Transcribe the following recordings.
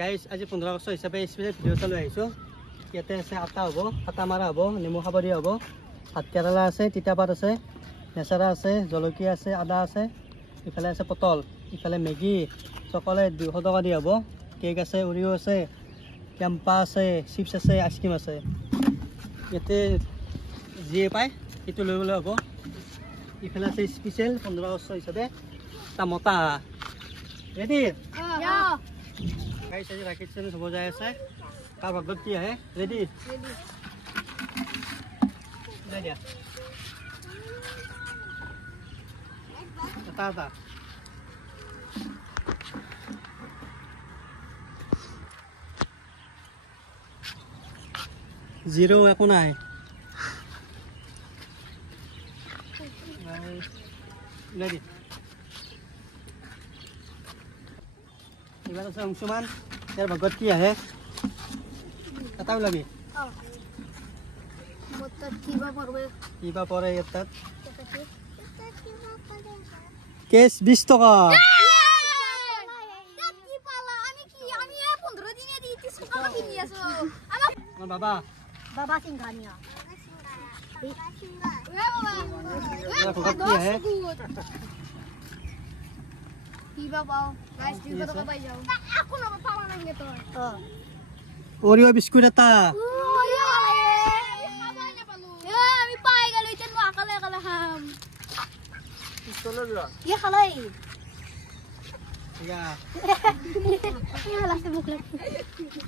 Guys আজি 15 আগষ্ট হিচাপে special video' এটা লৈ আহিছোঁ। ইয়াতে আছে আটা হ'ব, আটা মাৰা হ'ব, নেমু খাব দিয়া হ'ব, ভাত কেৰেলা আছে, তিতাপাত আছে, নেচাৰা আছে, জলকীয়া আছে, আদা আছে, ইফালে আছে পটল, ইফালে মেগী, চকলেট 200 টকা দিয়া হ'ব, কেক আছে, অৰিঅ' আছে, কেম্পা আছে, চিপছ আছে, আইচক্ৰীম আছে। ইয়াতে যিয়ে পায় সেইটো লৈ গ'লে হ'ব। ইফালে আছে স্পেচিয়েল 15 আগষ্ট হিচাপে এটা মতা ৰেডি। গাইছ আজি ৰাকেট চেলেঞ্জ হ'ব যাই আছে। কাৰ ভাগত কি আহে? ৰেডি দিয়া এটা এটা জিৰো একো নাই। ৰেডি এবাৰ আছে অংশুমান। ইয়াৰ ভাগত কি আহে? এটা ওলাবি কিবা পৰে ইয়াৰ তাত। কেছ 20 টকা। বাবা বাবা সিংহানিয়া ভাগত কি আহে? অৰিঅ' বিস্কুট এটা।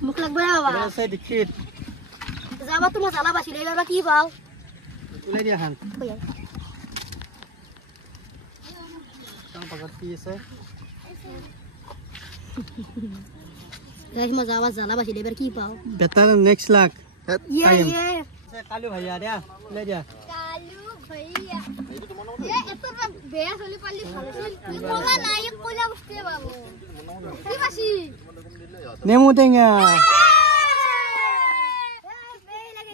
মুখ লাগবে দীক্ষিত যাবা তোমার জ্বালা বাসি এবার কি পাও ওলাই দিয়া খান কি আছে মজা আওয়াজ জ্বালা বাসি এবার কি পাও বেটার নেক্সট লাখ ইয়ে কালু ভাইয়া দিয়া ওলাই দিয়া কালু ভাইয়া এত বেয়া চলি পালি ভালো ছিল কলা নাই কলা বসতে বাবু কি বাসি নেমু টেঙা।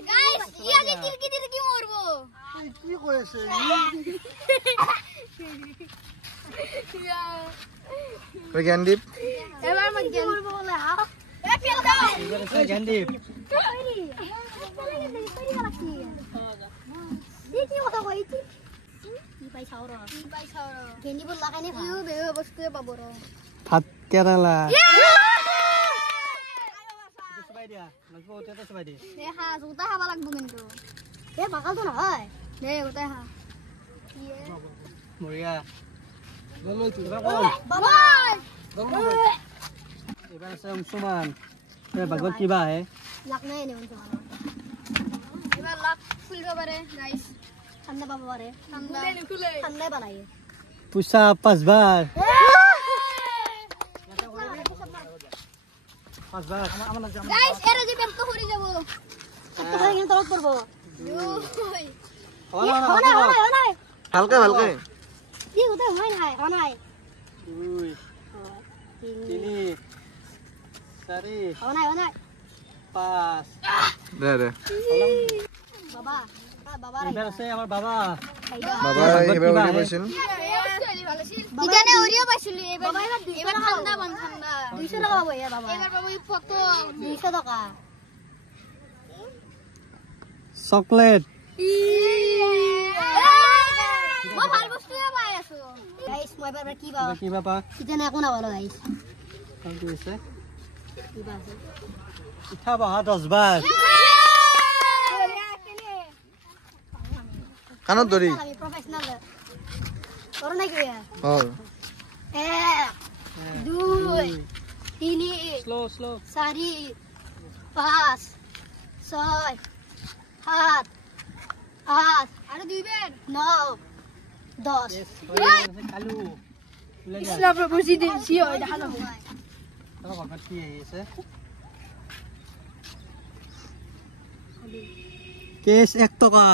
গাইস ইয়া যে কিলকি দিতে কি মরবো কি কইছে ওই জ্ঞানদীপ এবার মত জ্ঞান মরবো বলে হাও এ ফেল দাও এবার আছে জ্ঞানদীপ। দেখি কথা কইছি কি পাই ছাওরা জ্ঞানী বল লাগানে কিউ বেও বস্তু পাবো র ভাত কেরালা সবাই দিয়া লাগবো ওটা সবাই দি এ হা জুতা খাবা লাগবো কিন্তু এ বাকাল তো না হয় দে ওটা হা মরিয়া বলো তুই বাবা বাবা এবার আছে অংশুমান। এ ভাগত কিবা আহে? লাখ নাই নে অংশুমান এবার লাখ খুলবে পারে গাইস ঠান্ডা পাবো পারে ঠান্ডা ঠান্ডা বানাই পুষা 5 বার 5 বার আমার নাম গাইস এরে যে বেম তো হরি যাব কত করে কিন্তু তলত পড়বো ওই হনাই হালকা হালকা কি ওটা হনাই 2 3 4 হনাই 5 দে দে বাবা বাবা এবার আছে আমার বাবা। বাবা এবারে ওরে বসেন ইখানে ওরিও পাইছিল এবার ঠান্ডা বান ঠান্ডা 200 টাকা পাবো বাবা এবার বাবু ফটো 200 টাকা চকলেট মো ভাল বস্তু পাই আছো গাইস মই এবার কি পাবো কি বাবা ইখানে এখন ভালো গাইস কোন কি আছে? কি আছে ইঠা বাহা 10 বার কানত ধরি আমি প্রফেশনাল ওর নাই কি হল 1 2 3 স্লো 4 5 6 7 8 আরে দুই বের 9 10 কালু ইসলাম প্রভুজি দিছি ওই দেখা যাবো তার ভাগত কি আছে? কেস 1 টাকা।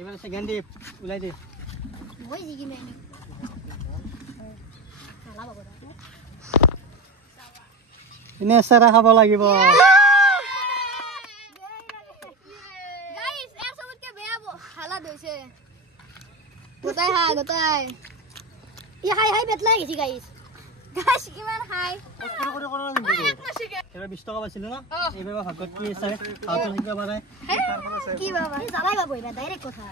এবার আছে জ্ঞানদীপ ওলাই দে ওই জিগি মেনি নেচাৰা খাব লাগিব। গাইস এর সবকে বেয়াবো জ্বালা দইছে গোটাই হা গোটাই ই হাই হাই বেতলাই গেছি গাইস গাইস কিমান হাই এবাৰ 20 টকা পাইছিলো না এইবাৰ ভাগত কি আছে হাতত থাকিব পাৰে কি বাবা জ্বালাই বাবু এবা ডাইৰেক্ট কথা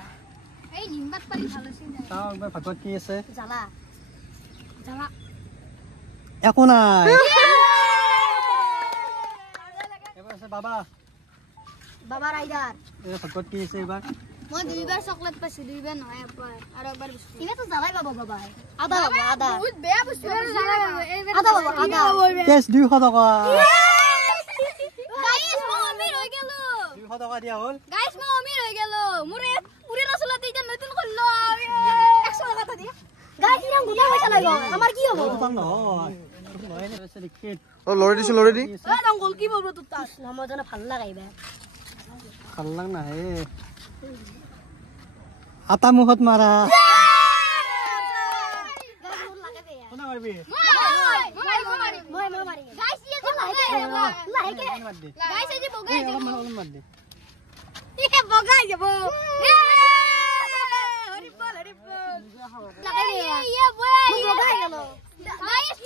এই নিমবাত পালি ভালো ছিল তাও একবাৰ ভাগত কি আছে জ্বালা জ্বালা একো নাই এবাৰ আছে বাবা বাবা ৰাইডাৰ এইবাৰ ভাগত কি আছে এইবাৰ মই দুইবাৰ চকলেট পাইছি দুইবাৰ নহয় একবাৰ আৰু একবাৰ বিস্কুট ইনে তো জ্বালাই বাবা বাবা আদা বাবা আদা বহুত বেয়া বস্তু জ্বালাই বাবা আদা বাবা আদা কেছ 200 টকা গাইস মই অমিৰ হৈ গেলো 200 টকা দিয়া হ'ল গাইস মই অমিৰ হৈ গেলো মোৰে পুরে রাসুলাতে এটা নতুন করলো 100 টাকা দিয়া গাইস ইরাম গুলা পয়সা লাগো আমার কি হবে কথা নহয় নহয় নে আছে দেখি ও লৰি দিছো লৰি দি এ রঙ্গল কি বলবো তুই তাস নাম জানা ভাল লাগাইবে ভাল লাগ নাহে আটা মুখত মাৰা কোনে মাৰিবি মই মারি গাইস ইয়ে যে লাইকে গাইস এই যে বগাই যাব অলপ মাৰ দে এ বগাই যাব হরি বল লাগাই ইয়ে বগাই গেল গাইস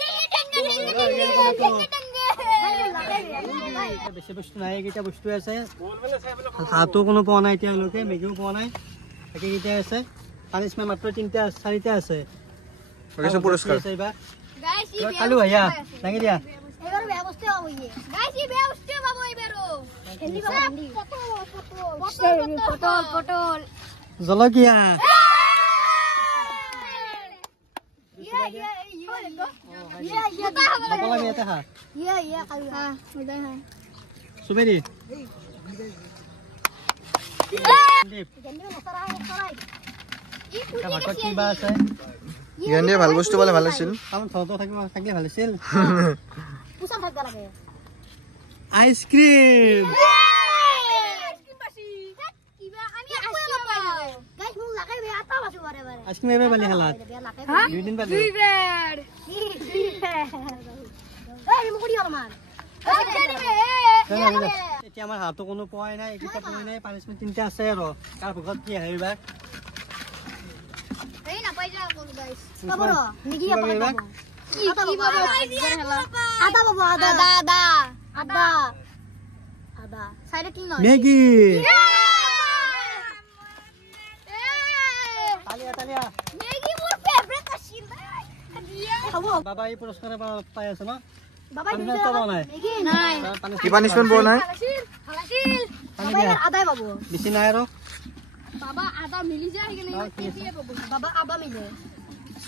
বেছি বস্তু নাই এইকেইটা বস্তু আছে হাতো কোনো পোৱা নাই এতিয়ালৈকে মেগিও পোৱা নাই এইকেইটা আছে পানিছমেণ্ট মাত্ৰ 4টা আছে ওকে পুৰস্কাৰ গাইস ই কালু ভাইয়া দাঙি দিয়া এবারে বেয়া বস্তু হবে ইয়ে গাইস ই বেয়া বস্তু বাবু এবারো খেলি বাবু পটল জলকীয়া বকলা এটা হা চুবে দি ভাগত কিবা আছে জ্ঞান ভাল বস্তু পালে ভাল আছিল কাৰণ থৰটো থাকিলে ভাল আছিল পুষা থাকবা লাগে আইসক্ৰিম আইসক্ৰিম এবাৰ বালি খালাত 2 দিন বালি এতিয়া আমাৰ হাতো কোনো পোৱাই নাই এইকেইটা পোৱাই নাই পানিছমেণ্ট 3টা আছে আৰু কাৰ ভোকত কি আহে এইবাৰ মেগি বাবা এই পুৰস্কাৰ পাই আছে ন কি পানিছমেণ্ট পোৱা নাই বেছি নাই আৰু বাবা আদা মিলি যায় বাবা আবা মিলে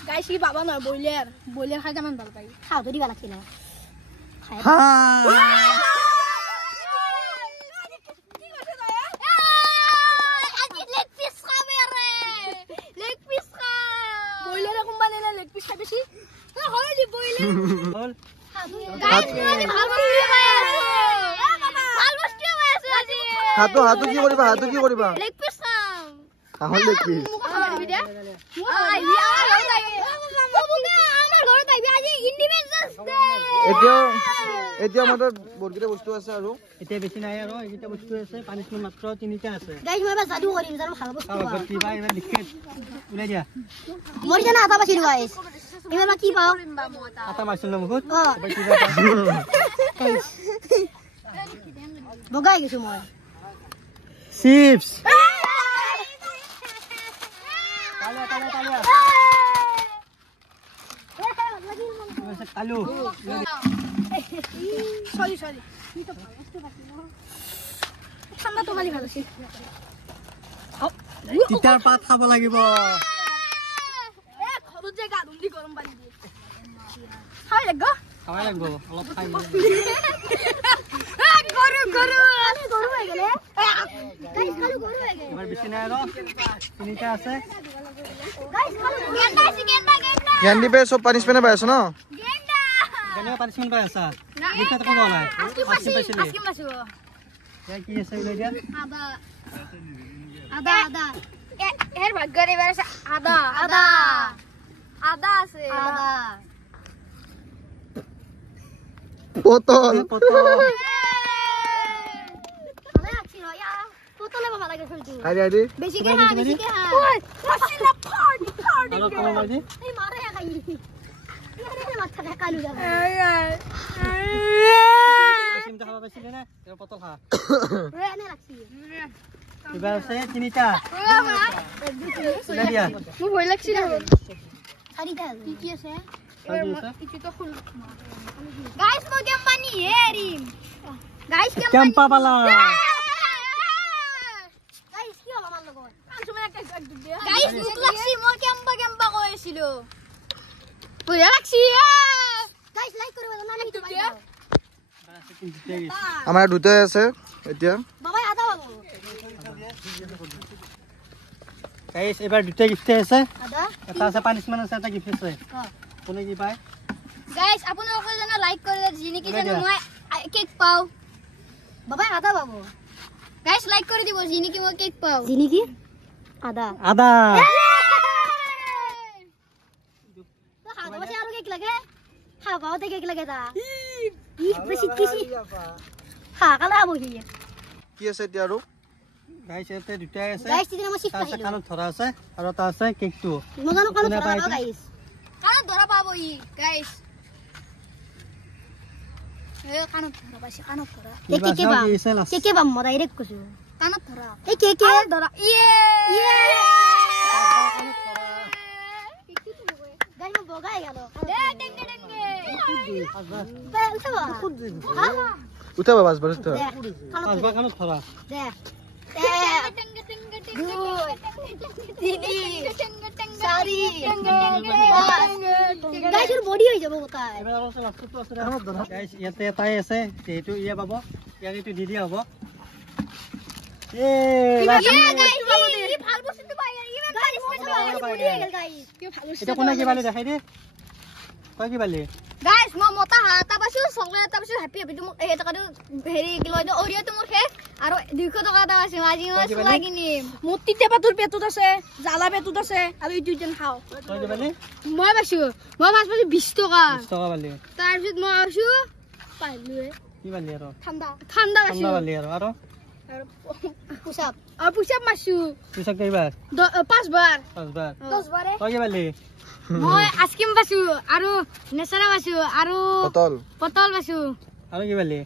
গাইস কি বাবা না বইলার খাই জামান ভাল পাই খাও তো দিবা লাগছিল হাতো কি কৰিবা হাহল দেখি এতিয়া মতে বহুতকেইটা বস্তু আছে আৰু এতিয়া বেছি নাই আৰু এইকেইটা বস্তু আছে পানিছমেণ্ট মাত্ৰ 3টা আছে গাইস মই এবাৰ জাদু কৰিম জানো ভাল বস্তু ভাগত কিবা এবাৰ লিখে উলাই দিয়া মই জানা আটা পাছি গাইস এবাৰ কি পাও আটা মাৰছিল ন মুখত এবাৰ কিবা বগাই গৈছো মই চিপস তালিয়া আলু সৰি ঠান্ডা তো খালি ভালো ছিল তিতাৰ পাত খাব লাগিব ঘৰত যে গা ধুলি গৰম পানী দি খাই লাগব অলপ খাই গৰু হৈ গেলে গাইস খালু গৰু হৈ গেলে এবাৰ বেছি নাই আৰু 3টা আছে গাইস খালু গেন্দা জ্ঞান দিবে সব পানিছমেণ্ট পাই আছে ন কেনে পানিছমেণ্ট পাই আছা দিখা তো কোৱা নাই আইসক্রিম পাইছিলি কি আছে উলাই দিয়া আদা এর ভাগ্যরে বের আছে আদা আছে পটল পটল আমি আছি ইয়া পতলে বাবা লাগে চলতো আইডি আইডি বেছিকে হা ওই মাছিলা ফাড়ি আৰু কম মাৰি এই মাৰে খাই ইয়াৰে মাথা কালু যাবে চিন্তা খাব পাইছিলে নে এৰ পটল খা ৰে এনে ৰাখছি কিবা আছে তিনিটা দিয়া মোৰ ভয় লাগছি না চাৰিটা কি আছে ইটো তো ফুল গাইস মই গেম পানি হেৰিম গাইস কেম্পা পালা গাইস কি হল আমার লগত গাইস মোক লাগছি মই কেম্পা কৈছিলো ভয় লাগছি গাইস লাইক কৰিব না নিটো আমাৰ দুটাই আছে এতিয়া বাবা আদা বাবু গাইস এবাৰ দুটা গিফ্ট আছে আদা এটা আছে পানিশমেন্ট আছে এটা গিফ্ট আছে কোনে কি পায় গাইস আপোনালোকে জানো লাইক কৰিলে জিনিকি জানো মই কেক পাও বাবা আদা বাবু গাইস লাইক কৰি দিব জিনিকি মই কেক পাও জিনিকি আদা আদা তো হাত বসে আৰু কেক লাগে খাওতে কেক লাগে তা ই বেশি কিছি কালা বহি কি আছে এতিয়া আৰু গাইস এতে দুটাই আছে গাইস দিনা মই শিফট আছে কানত ধৰা আছে আৰু এটা আছে কেকটো মজানো কানত কোনে পায় ধৰা এইটো? গাইস কানত ধৰা পাব ই গাইস এ কানত ধৰা পাইছে কানত ধৰা কি কেকে বাছা বাম কি আছে লাষ্ট কেকে বাম মই ডাইৰেক্ট কৈছো কানত ধৰা এই কেকে ধৰা ইয়ে গাইস মই বগাই গেল দে টেঙ্গে উঠা বাবা বাস উঠা পাঁচবাৰ কানত ধৰা দে গাইসৰ বডি হৈ যাব গোটাই এবাৰ আছে লাষ্টটো আছে গাইস ইয়াতে এটাই আছে যেহেতু ইয়া পাব ইয়াক এইটো দি দিয়া হ'ব এ ভাল বস্তু পাই এটা কোনে কি পালি দেখাই দে তই কি পালি গাইস মই মতা হাতা পাইছো চকলেট এটা পাইছো হ্যাপি হ্যাপি মোক এই টকাটো হেৰি কি লয় অৰিয়টো মোৰ শেষ আৰু 200 টকা এটা পাইছো আজি মই চলাই কিনিম মোৰ তিতে পাতুৰ পেটত আছে জালা পেটত আছে আৰু ইটো যেন খাও তই কি পালি মই পাইছো মই মাছ পাইছো 20 টকা 20 টকা পালি তাৰ পিছত মই পাইছো পাইলো কি পালি আৰু ঠাণ্ডা ঠাণ্ডা পাইছো পালি আৰু পুষাপ আৰু পুষাপ মাছো পিছত কেইবাৰ 5 বাৰ 5 বাৰ 10 বাৰে তই কি পালি মই আইসক্ৰিম পাইছো আৰু নেচাৰা পাইছো আৰু পটল পাইছো আৰু কি পালি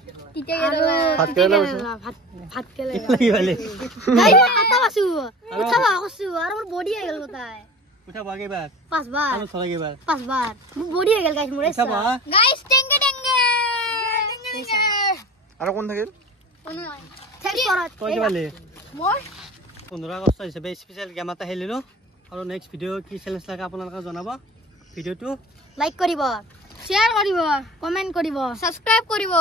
ভাত কেৰেলা পাইছো ভাত কেৰেলা কি পালি গাই আটা পাইছো উঠাবা কৈছো আৰু মোৰ বডি হৈ গেল গোটাই উঠা বা কেইবাৰ 5 বাৰ আৰু ধৰা কেইবাৰ 5 বাৰ মোৰ বডি হৈ গেল গাইস মোৰ উঠা বা গাইস টেঙ্গে আৰু কোন থাকিল কোনো নাই থেংক ফৰ তই কি পালি মই 15 আগষ্ট হিচাপে স্পেশাল গেম এটা খেলিলো আৰু নেক্সট ভিডিও কি চেলেঞ্জ লাগে আপোনালোকে জনাব ভিডিওটো লাইক কৰিব শ্বেয়াৰ কৰিব কমেন্ট কৰিব সাবস্ক্ৰাইব কৰিব